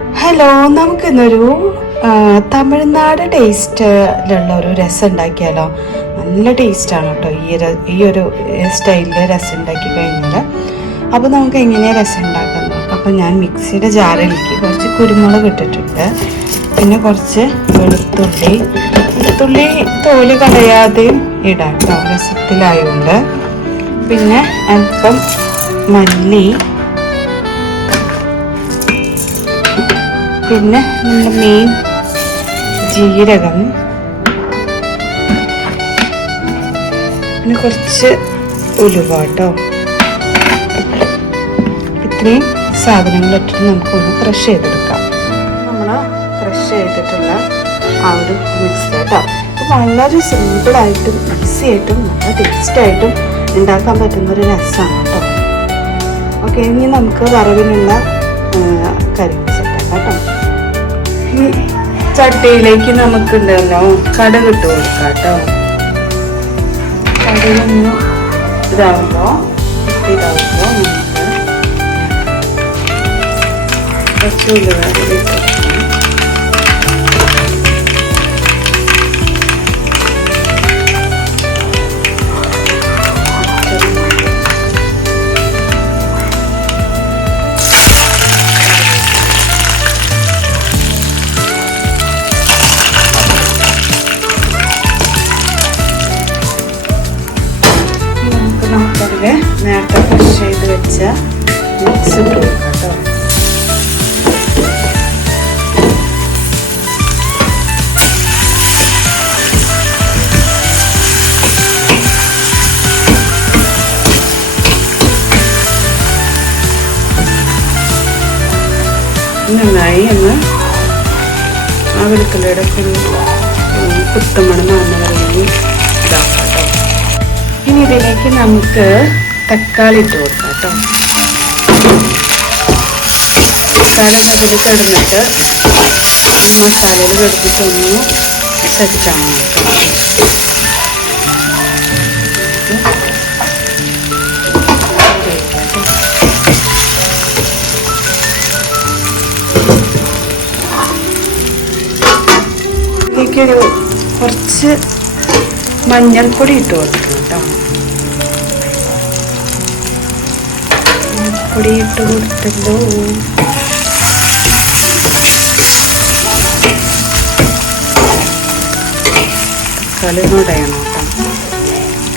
Hello, നമുക്കിന്നൊരു തമിഴ്നാട് ടേസ്റ്റിലുള്ള ഒരു രസം ഉണ്ടാക്കിയാലോ. നല്ല ടേസ്റ്റാണ് കേട്ടോ ഈ ഒരു സ്റ്റൈലിൽ രസം ഉണ്ടാക്കി കഴിഞ്ഞാൽ. അപ്പോൾ നമുക്ക് എങ്ങനെയാണ് രസം ഉണ്ടാക്കാൻ നോക്കാം. അപ്പോൾ ഞാൻ മിക്സിയുടെ ജാറിലേക്ക് കുറച്ച് കുരുമുളക് ഇട്ടിട്ടുണ്ട്. പിന്നെ കുറച്ച് വെളുത്തുള്ളി തോല് കളയാതെ ഇടാം കേട്ടോ, രസത്തിലായതുകൊണ്ട്. പിന്നെ അല്പം മല്ലി, പിന്നെ നമ്മുടെ മെയിൻ ജീരകം, പിന്നെ കുറച്ച് ഉലുവ കേട്ടോ. ഇത്രയും സാധനങ്ങൾ ഇട്ടിട്ട് നമുക്കൊന്ന് ക്രഷ് ചെയ്തെടുക്കാം. നമ്മൾ ക്രഷ് ചെയ്തിട്ടുള്ള ആ ഒരു മിക്സ് കേട്ടോ. അപ്പോൾ വളരെ സിമ്പിളായിട്ടും ഈസി ആയിട്ടും നല്ല ടേസ്റ്റായിട്ടും ഉണ്ടാക്കാൻ പറ്റുന്നൊരു രസമാണ് കേട്ടോ. ഓക്കെ, ഇനി നമുക്ക് വറവിനുള്ള കറി സെറ്റാക്കാം കേട്ടോ. ഈ ചട്ടിയിലേക്ക് നമുക്കുണ്ടല്ലോ കടുക് ഇട്ട് കൊടുക്കാം കേട്ടോ. കടുകൊന്ന് ഇതാവുമ്പോൾ നമുക്ക് കുറച്ച് ഉലുവ ഇട്ട് നമുക്കതിൽ നേരത്തെ ഫ്രഷ് ചെയ്ത് വെച്ച മിക്സ് ഇട്ട് കൊടുക്കാം കേട്ടോ. നന്നായി ഒന്ന് ആ വെളുത്തുള്ളിയുടെ ഒരു കുത്തമണം മാറുന്നവരെയും ഇതാക്കാം കേട്ടോ. ഇനി ഇതിലേക്ക് നമുക്ക് തക്കാളി ഇട്ട് കൊടുക്കാം കേട്ടോ. തക്കാളി അതിൽ കിടന്നിട്ട് മസാലയിൽ കിടന്നിട്ടൊന്ന് സെറ്റാണ് കേട്ടോ. ഇതിലേക്കൊരു കുറച്ച് മഞ്ഞൾപ്പൊടി ഇട്ട് കൊടുക്കണം കേട്ടോ. പൊടി ഇട്ട് കൊടുത്തല്ലോ. തക്കാളി ഉടയണം കേട്ടോ.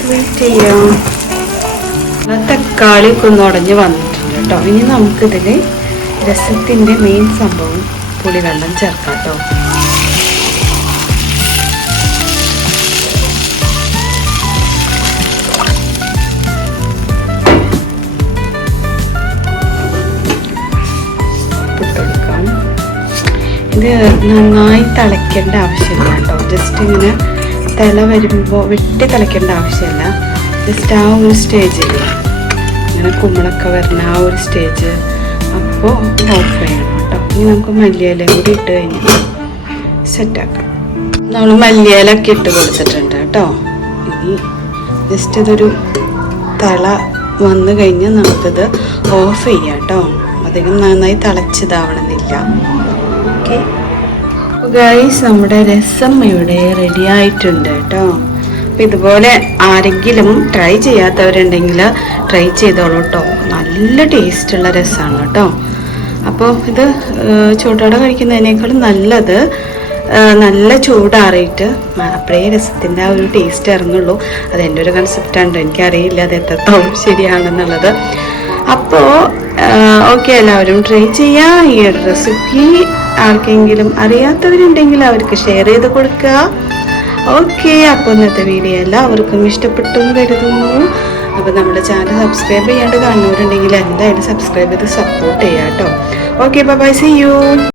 വെയിറ്റ് ചെയ്യാം. തക്കാളി ഒക്കെ ഒന്ന് ഉടഞ്ഞ് വന്നിട്ടുണ്ട് കേട്ടോ. ഇനി നമുക്കിതിൽ രസത്തിൻ്റെ മെയിൻ സംഭവം പുളിവെള്ളം ചേർക്കാം കേട്ടോ. ഇത് നന്നായി തിളയ്ക്കേണ്ട ആവശ്യമില്ല കേട്ടോ. ജസ്റ്റ് ഇങ്ങനെ തിള വരുമ്പോൾ വെട്ടി തിളയ്ക്കേണ്ട ആവശ്യമില്ല. ജസ്റ്റ് ആ ഒരു സ്റ്റേജിൽ ഇങ്ങനെ കുമ്പളൊക്കെ വരുന്ന ആ ഒരു സ്റ്റേജ് അപ്പോൾ ഓഫ് ചെയ്യണം കേട്ടോ. ഇനി നമുക്ക് മല്ലിയിലയും കൂടി ഇട്ട് കഴിഞ്ഞാൽ സെറ്റാക്കാം. നമ്മൾ മല്ലിയിലൊക്കെ ഇട്ട് കൊടുത്തിട്ടുണ്ട് കേട്ടോ. ഇനി ജസ്റ്റ് ഇതൊരു തിള വന്നു കഴിഞ്ഞാൽ നമുക്കിത് ഓഫ് ചെയ്യാം കേട്ടോ. അധികം നന്നായി തിളച്ചതാവണമെന്നില്ല. ഓക്കെ ഗൈസ്, നമ്മുടെ രസം ഇവിടെ റെഡി ആയിട്ടുണ്ട് കേട്ടോ. അപ്പോൾ ഇതുപോലെ ആരെങ്കിലും ട്രൈ ചെയ്യാത്തവരുണ്ടെങ്കിൽ ട്രൈ ചെയ്തോളൂ കേട്ടോ. നല്ല ടേസ്റ്റുള്ള രസമാണ് കേട്ടോ. അപ്പോൾ ഇത് ചൂടോടെ കഴിക്കുന്നതിനേക്കാളും നല്ലത് നല്ല ചൂടാറിയിട്ട് അപ്പോഴേ രസത്തിൻ്റെ ആ ഒരു ടേസ്റ്റ് ഇറങ്ങുള്ളൂ. അതെൻ്റെ ഒരു കൺസെപ്റ്റാണ്. എനിക്കറിയില്ല അത് എത്രത്തോളം ശരിയാണെന്നുള്ളത്. അപ്പോൾ ഓക്കെ, എല്ലാവരും ട്രൈ ചെയ്യാം. ഈ ഒരു റെസിപ്പി ആർക്കെങ്കിലും അറിയാത്തവരുണ്ടെങ്കിൽ അവർക്ക് ഷെയർ ചെയ്ത് കൊടുക്കുക. ഓക്കെ, അപ്പോൾ ഇന്നത്തെ വീഡിയോ എല്ലാവർക്കും ഇഷ്ടപ്പെട്ടു എന്ന് കരുതുന്നു. അപ്പോൾ നമ്മുടെ ചാനൽ സബ്സ്ക്രൈബ് ചെയ്യാണ്ട് കാണുന്നവരുണ്ടെങ്കിൽ എന്തായാലും സബ്സ്ക്രൈബ് ചെയ്ത് സപ്പോർട്ട് ചെയ്യാം കേട്ടോ. Okay, bye, see U.